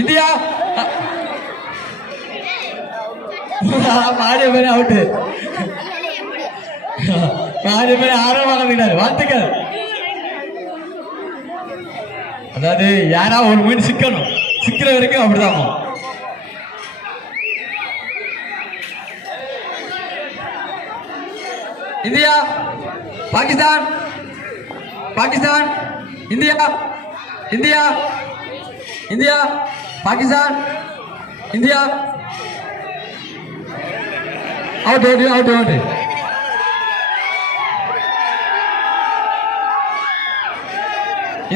India Mariamman out. Mariamman ஆரம்பமாகிறார். வாழ்த்துக்கள். அதாவது யாரா ஒரு மீன் சிக்கணும், சிக்கிற வரைக்கும் அப்படிதான். India Pakistan, Pakistan India, India India Pakistan India. Out out out out.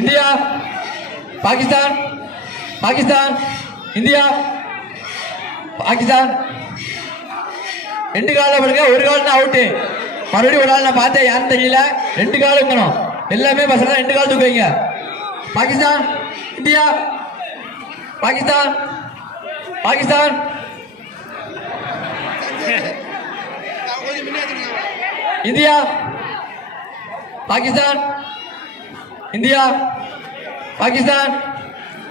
India Pakistan, Pakistan India, Pakistan. 2 காலம் படுங்க, ஒரு கால் அவுட்டு. மறுபடியும் ஒரு ஆள் நான் பார்த்தேன், யாரும் தெரியல. 2 கால் இருக்கணும். எல்லாமே பசங்க 2 கால் தூக்குவீங்க. Pakistan India, Pakistan, Pakistan India, Pakistan India, Pakistan,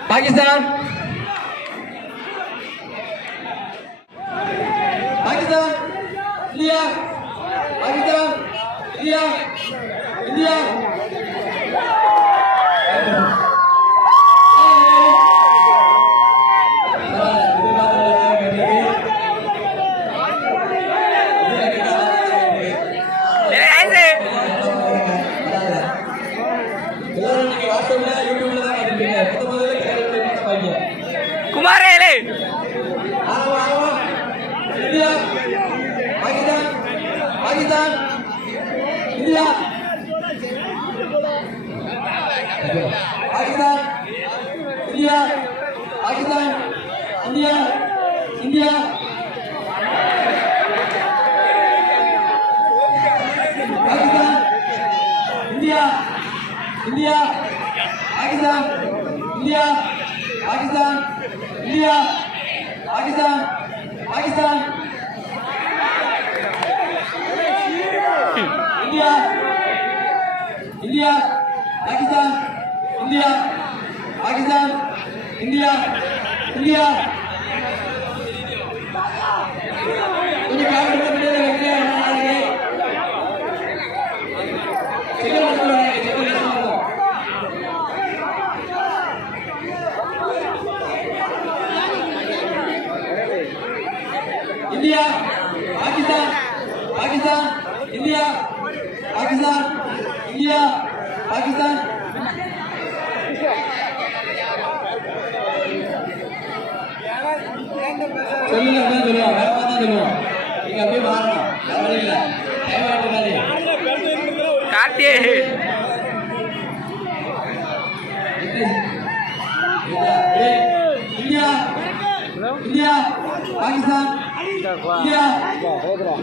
Pakistan, Pakistan India, Pakistan India, India. குமாரே India, Pakistan, Pakistan India, Pakistan India, Pakistan India, India. Pakistan India, India, Pakistan India, Pakistan India, Pakistan, Pakistan India, India, Pakistan India, Pakistan India, India. கொஞ்சம் comedy India, Pakistan, Pakistan India, Pakistan India, Pakistan. சொல்லுங்க, சொல்லுவோம், வேற மாதிரி சொல்லுவோம். நீங்க அப்படியே மாறணும், வேற இல்ல. கார்த்தியே India, India, Pakistan India,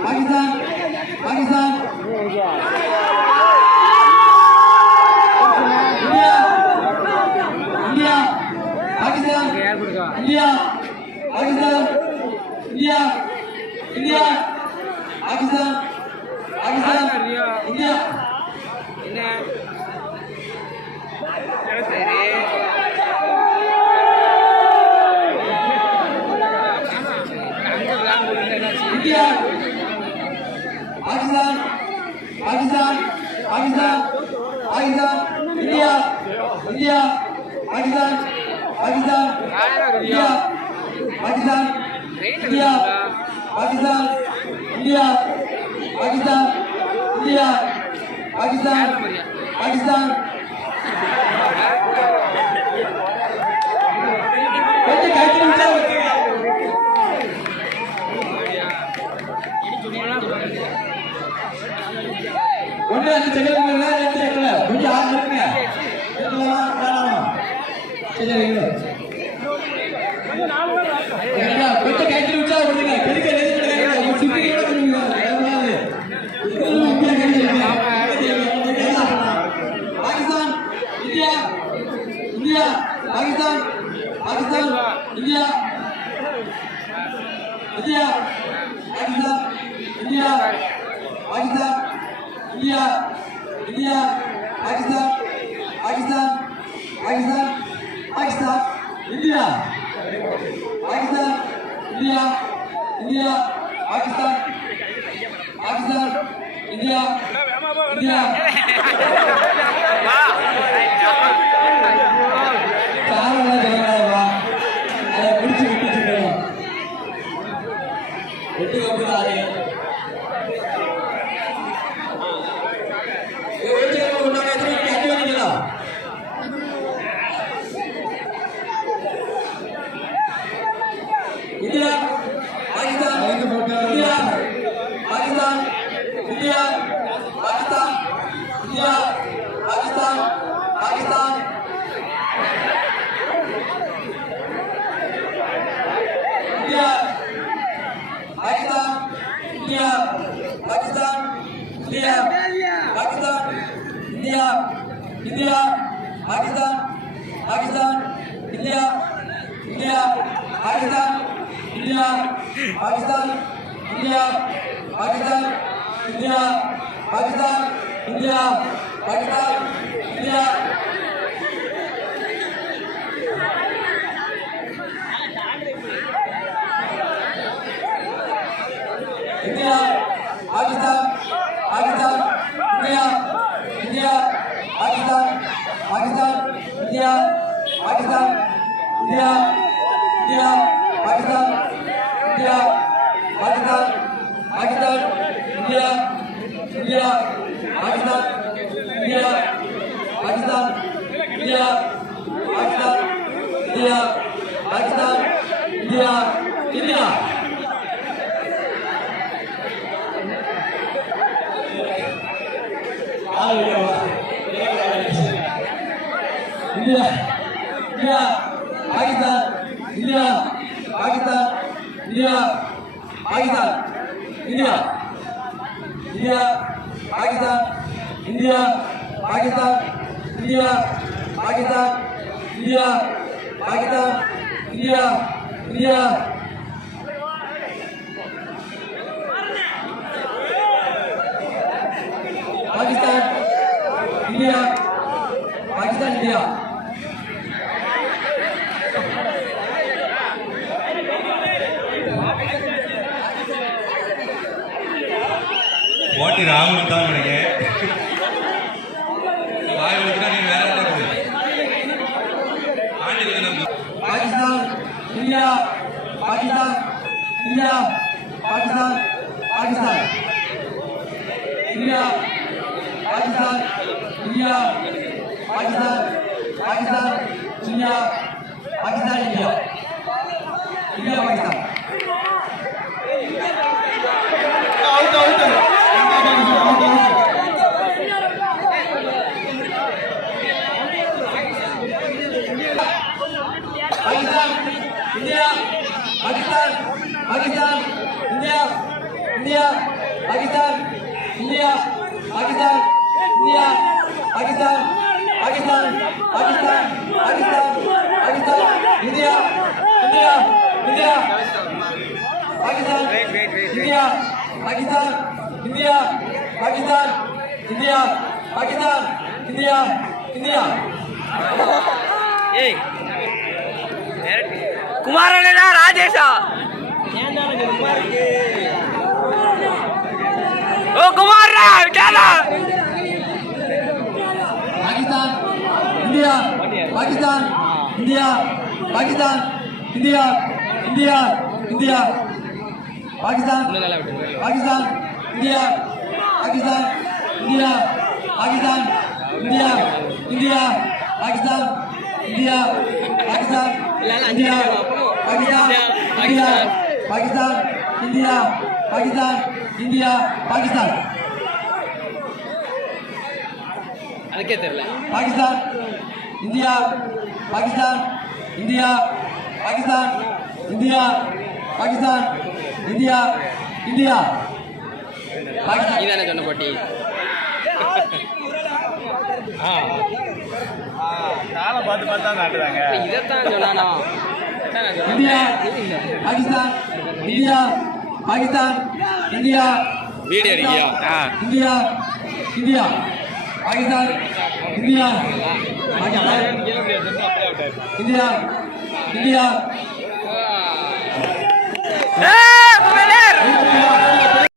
Pakistan, Pakistan India, India, Pakistan India, Pakistan India, India, Pakistan, Pakistan India. India, Pakistan, Pakistan, Pakistan, Pakistan India, India, Pakistan, Pakistan India, Pakistan India, Pakistan India, Pakistan India, Pakistan, Pakistan. கொஞ்சம் கைத்தறி ஒன்று 5 செகண்ட் கொஞ்சம் ஆறு இருக்குங்க. கொஞ்சம் கைத்தறி உற்சாகப்படுத்துங்க. பெருக்க Pakistan India, India, Pakistan, Pakistan India, India, Pakistan India, Pakistan India, India, Pakistan, Pakistan, Pakistan, Pakistan India. Pakistan India India Pakistan Pakistan India India சாரெல்லாம் ஜனங்களா அதை பிடிச்சி விட்டுச்சுக்கணும் எட்டு கப்பு ஆறு India Pakistan India Pakistan India Pakistan India Pakistan Pakistan India Pakistan India Pakistan India Pakistan India India Pakistan Pakistan India India Pakistan India Pakistan India Pakistan India Pakistan India Pakistan India India Pakistan Pakistan India India Pakistan Pakistan India Pakistan India India Pakistan India Pakistan Pakistan India India Pakistan India Pakistan India Pakistan India Pakistan India India India India Pakistan India Pakistan India Pakistan India India Pakistan India Pakistan India Pakistan India Pakistan India India Pakistan India Pakistan India ஓட்டி ராகுல் தான் நினைக்கிறேன் Pakistan India Pakistan India Pakistan Pakistan India Pakistan India Pakistan Pakistan India Pakistan India India Pakistan Pakistan India Pakistan Pakistan India India Pakistan India Pakistan India Pakistan Pakistan Pakistan Pakistan Pakistan India India India Pakistan India Pakistan India Pakistan India Pakistan India India ஏய் குமாரனா ராஜேஷா ஓ குமாரா விட்டானா Pakistan India Pakistan India Pakistan India India India Pakistan Pakistan India Pakistan India Pakistan India India Pakistan India Pakistan India Pakistan India Pakistan India Pakistan India Pakistan அதுக்கே தெரியல Pakistan India Pakistan India Pakistan India Pakistan India India Pakistan இதானே சொன்ன போட்டி காலை பார்த்து பார்த்தா நாட்டுறாங்க இதைத்தான் சொன்னானா India Pakistan India Pakistan India video இருக்கியா India India Pakistan India Pakistan India India